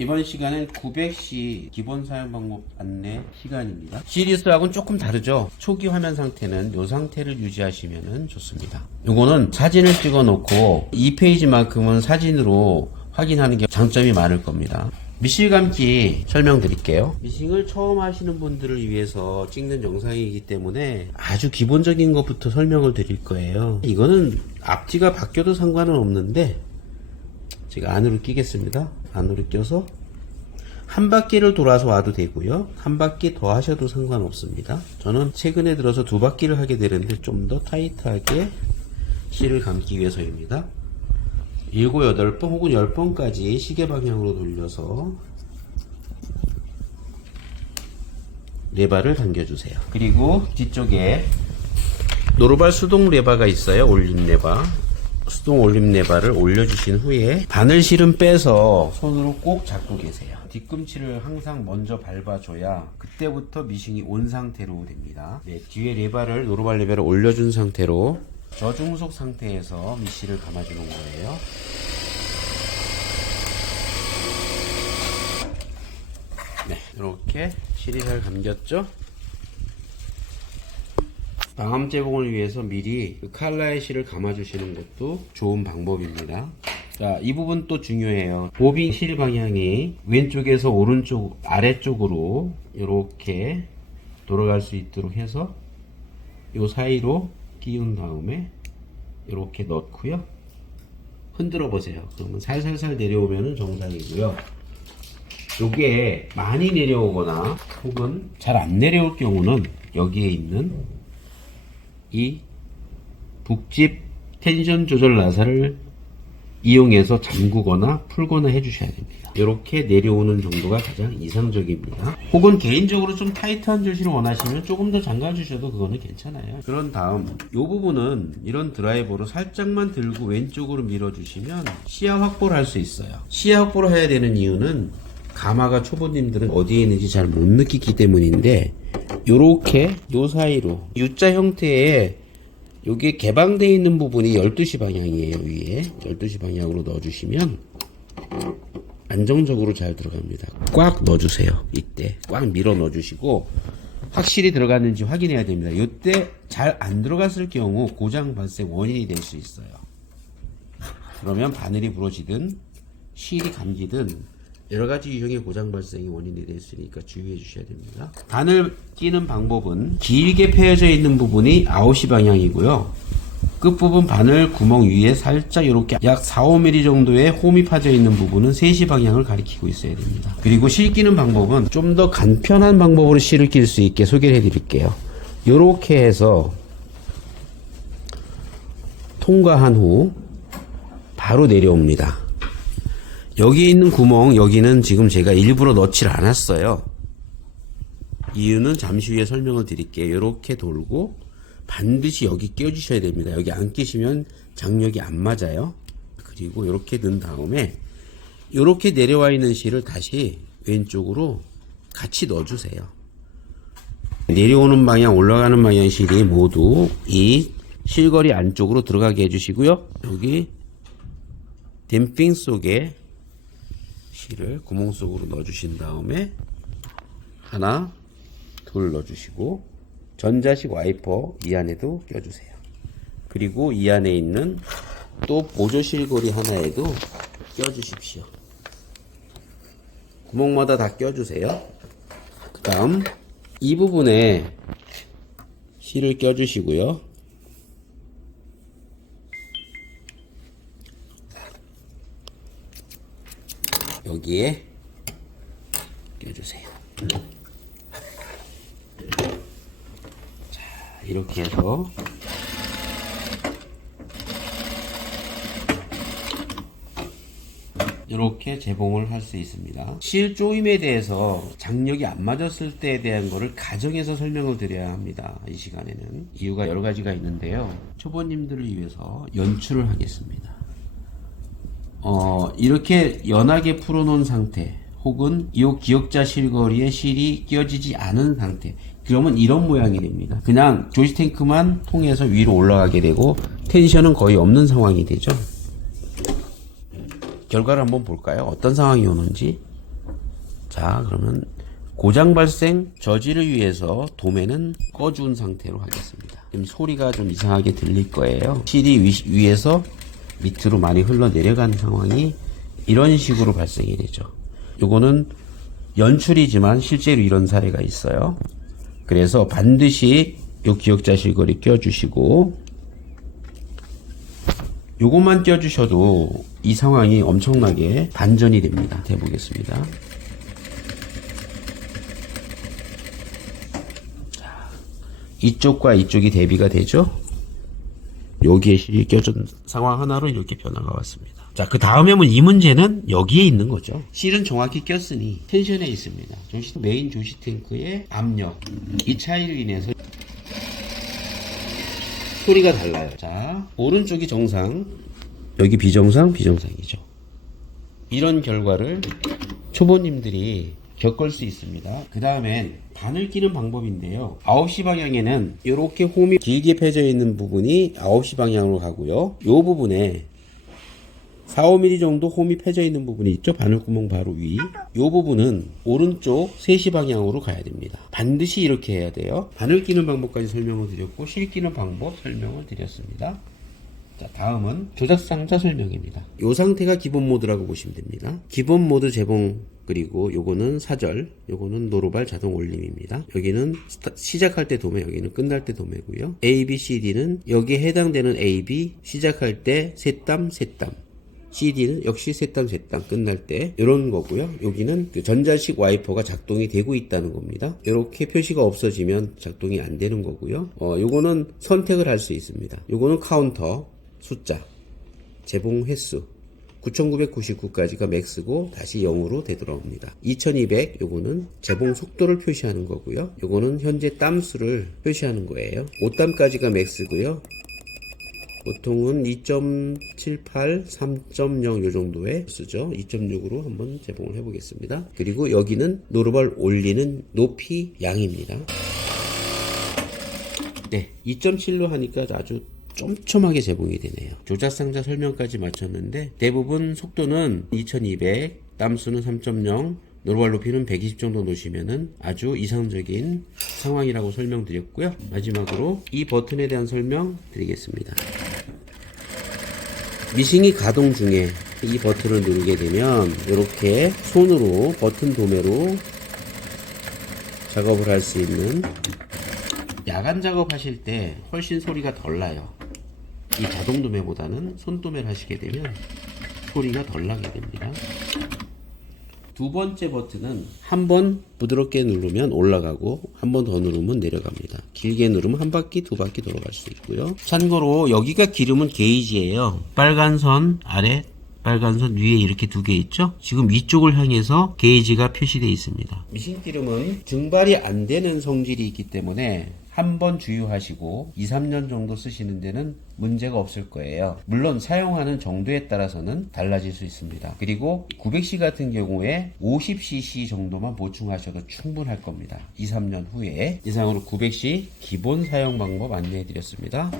이번 시간은 900C 기본 사용 방법 안내 시간입니다. 시리스하고는 조금 다르죠. 초기 화면 상태는 이 상태를 유지하시면 좋습니다. 이거는 사진을 찍어 놓고 2페이지만큼은 사진으로 확인하는 게 장점이 많을 겁니다. 미싱 감기 설명드릴게요. 미싱을 처음 하시는 분들을 위해서 찍는 영상이기 때문에 아주 기본적인 것부터 설명을 드릴 거예요. 이거는 앞뒤가 바뀌어도 상관은 없는데 제가 안으로 끼겠습니다. 안으로 껴서 한 바퀴를 돌아서 와도 되고요. 한 바퀴 더 하셔도 상관없습니다. 저는 최근에 들어서 두 바퀴를 하게 되는데 좀 더 타이트하게 실을 감기 위해서입니다. 7, 8번 혹은 10번까지 시계 방향으로 돌려서 레바를 당겨주세요. 그리고 뒤쪽에 노루발 수동 레바가 있어요. 올림 레바. 수동 올림 레바를 올려주신 후에 바늘실은 빼서 손으로 꼭 잡고 계세요. 뒤꿈치를 항상 먼저 밟아줘야 그때부터 미싱이 온 상태로 됩니다. 네, 뒤에 레바를 노루발 레바를 올려준 상태로 저중속 상태에서 미싱을 감아주는 거예요. 네, 이렇게 실이 잘 감겼죠? 방암 제공을 위해서 미리 그 칼라의 실을 감아주시는 것도 좋은 방법입니다. 자, 이 부분 또 중요해요. 보빙 실 방향이 왼쪽에서 오른쪽 아래쪽으로 이렇게 돌아갈 수 있도록 해서 이 사이로 끼운 다음에 이렇게 넣고요. 흔들어 보세요. 그러면 살살살 내려오면 정상이고요. 요게 많이 내려오거나 혹은 잘 안 내려올 경우는 여기에 있는 이 북집 텐션 조절 나사를 이용해서 잠그거나 풀거나 해주셔야 됩니다. 이렇게 내려오는 정도가 가장 이상적입니다. 혹은 개인적으로 좀 타이트한 줄실을 원하시면 조금 더 잠가주셔도 그거는 괜찮아요. 그런 다음 이 부분은 이런 드라이버로 살짝만 들고 왼쪽으로 밀어주시면 시야 확보를 할 수 있어요. 시야 확보를 해야 되는 이유는 가마가 초보님들은 어디에 있는지 잘 못 느끼기 때문인데 요렇게 요 사이로 U자 형태의 여기 개방되어 있는 부분이 12시 방향이에요. 위에 12시 방향으로 넣어주시면 안정적으로 잘 들어갑니다. 꽉 넣어주세요. 이때 꽉 밀어 넣어주시고 확실히 들어갔는지 확인해야 됩니다. 이때 잘 안 들어갔을 경우 고장 발생 원인이 될 수 있어요. 그러면 바늘이 부러지든 실이 감기든 여러가지 유형의 고장 발생의 원인이 될 수 있으니까 주의해 주셔야 됩니다. 바늘 끼는 방법은 길게 펴져 있는 부분이 9시 방향이고요. 끝부분 바늘 구멍 위에 살짝 이렇게 약 4, 5mm 정도의 홈이 파져 있는 부분은 3시 방향을 가리키고 있어야 됩니다. 그리고 실 끼는 방법은 좀 더 간편한 방법으로 실을 낄 수 있게 소개를 해 드릴게요. 이렇게 해서 통과한 후 바로 내려옵니다. 여기 있는 구멍, 여기는 지금 제가 일부러 넣질 않았어요. 이유는 잠시 후에 설명을 드릴게요. 이렇게 돌고 반드시 여기 껴주셔야 됩니다. 여기 안 끼시면 장력이 안 맞아요. 그리고 이렇게 넣은 다음에 이렇게 내려와 있는 실을 다시 왼쪽으로 같이 넣어주세요. 내려오는 방향, 올라가는 방향 실이 모두 이 실거리 안쪽으로 들어가게 해주시고요. 여기 댐핑 속에 실을 구멍 속으로 넣어주신 다음에 하나, 둘 넣어주시고 전자식 와이퍼 이 안에도 껴주세요. 그리고 이 안에 있는 또 보조 실고리 하나에도 껴주십시오. 구멍마다 다 껴주세요. 그 다음 이 부분에 실을 껴주시고요. 여기에 껴주세요. 자, 이렇게 해서 이렇게 재봉을 할 수 있습니다. 실 조임에 대해서 장력이 안 맞았을 때에 대한 거를 가정에서 설명을 드려야 합니다. 이 시간에는 이유가 여러 가지가 있는데요. 초보님들을 위해서 연출을 하겠습니다. 이렇게 연하게 풀어놓은 상태 혹은 이 기역자 실거리에 실이 끼어지지 않은 상태, 그러면 이런 모양이 됩니다. 그냥 조이스탱크만 통해서 위로 올라가게 되고 텐션은 거의 없는 상황이 되죠. 결과를 한번 볼까요? 어떤 상황이 오는지. 자, 그러면 고장 발생 저지를 위해서 도매는 꺼준 상태로 하겠습니다. 지금 소리가 좀 이상하게 들릴 거예요. 실이 위에서 밑으로 많이 흘러 내려가는 상황이 이런 식으로 발생이 되죠. 요거는 연출이지만 실제로 이런 사례가 있어요. 그래서 반드시 요 기역자 실거리 껴주시고, 요것만 껴주셔도 이 상황이 엄청나게 반전이 됩니다. 해보겠습니다. 자, 이쪽과 이쪽이 대비가 되죠. 여기에 실이 껴준 상황 하나로 이렇게 변화가 왔습니다. 자, 그 다음에 이 문제는 여기에 있는 거죠. 실은 정확히 꼈으니 텐션에 있습니다. 메인 조시 탱크의 압력, 이 차이로 인해서 소리가 달라요. 자, 오른쪽이 정상, 여기 비정상, 비정상이죠. 이런 결과를 초보님들이 겪을 수 있습니다. 그 다음엔 바늘 끼는 방법인데요. 9시 방향에는 이렇게 홈이 길게 펴져 있는 부분이 9시 방향으로 가고요. 이 부분에 4, 5mm 정도 홈이 펴져 있는 부분이 있죠. 바늘구멍 바로 위. 이 부분은 오른쪽 3시 방향으로 가야 됩니다. 반드시 이렇게 해야 돼요. 바늘 끼는 방법까지 설명을 드렸고, 실 끼는 방법 설명을 드렸습니다. 자, 다음은 조작상자 설명입니다. 이 상태가 기본 모드라고 보시면 됩니다. 기본 모드 재봉, 그리고 요거는 사절, 요거는 노루발 자동 올림입니다. 여기는 시작할 때 도매, 여기는 끝날 때 도매고요. A, B, C, D는 여기에 해당되는 A, B 시작할 때 셋땀, 셋땀. CD는 역시 셋땀 셋땀 끝날 때 이런 거고요. 여기는 그 전자식 와이퍼가 작동이 되고 있다는 겁니다. 이렇게 표시가 없어지면 작동이 안 되는 거고요. 요거는 선택을 할 수 있습니다. 요거는 카운터 숫자, 재봉 횟수 9999까지가 맥스고 다시 0으로 되돌아옵니다. 2200 요거는 재봉 속도를 표시하는 거고요. 요거는 현재 땀수를 표시하는 거예요. 5땀까지가 맥스고요. 보통은 2.78, 3.0 요 정도에 쓰죠. 2.6으로 한번 재봉을 해보겠습니다. 그리고 여기는 노루발 올리는 높이 양입니다. 네, 2.7로 하니까 아주 촘촘하게 재봉이 되네요. 조작상자 설명까지 마쳤는데 대부분 속도는 2200, 땀수는 3.0, 노루발 높이는 120 정도 놓으시면은 아주 이상적인 상황이라고 설명드렸고요. 마지막으로 이 버튼에 대한 설명 드리겠습니다. 미싱이 가동 중에 이 버튼을 누르게 되면 이렇게 손으로 버튼 도매로 작업을 할 수 있는, 야간 작업하실 때 훨씬 소리가 덜 나요. 이 자동 도매보다는 손 도매를 하시게 되면 소리가 덜 나게 됩니다. 두 번째 버튼은 한 번 부드럽게 누르면 올라가고 한 번 더 누르면 내려갑니다. 길게 누르면 한 바퀴, 두 바퀴 돌아갈 수 있고요. 참고로 여기가 기름은 게이지예요. 빨간 선 아래, 빨간 선 위에 이렇게 두 개 있죠? 지금 위쪽을 향해서 게이지가 표시되어 있습니다. 미싱 기름은 증발이 안 되는 성질이 있기 때문에 한 번 주유하시고 2, 3년 정도 쓰시는 데는 문제가 없을 거예요. 물론 사용하는 정도에 따라서는 달라질 수 있습니다. 그리고 900C 같은 경우에 50cc 정도만 보충하셔도 충분할 겁니다. 2, 3년 후에. 이상으로 900C 기본 사용 방법 안내해 드렸습니다.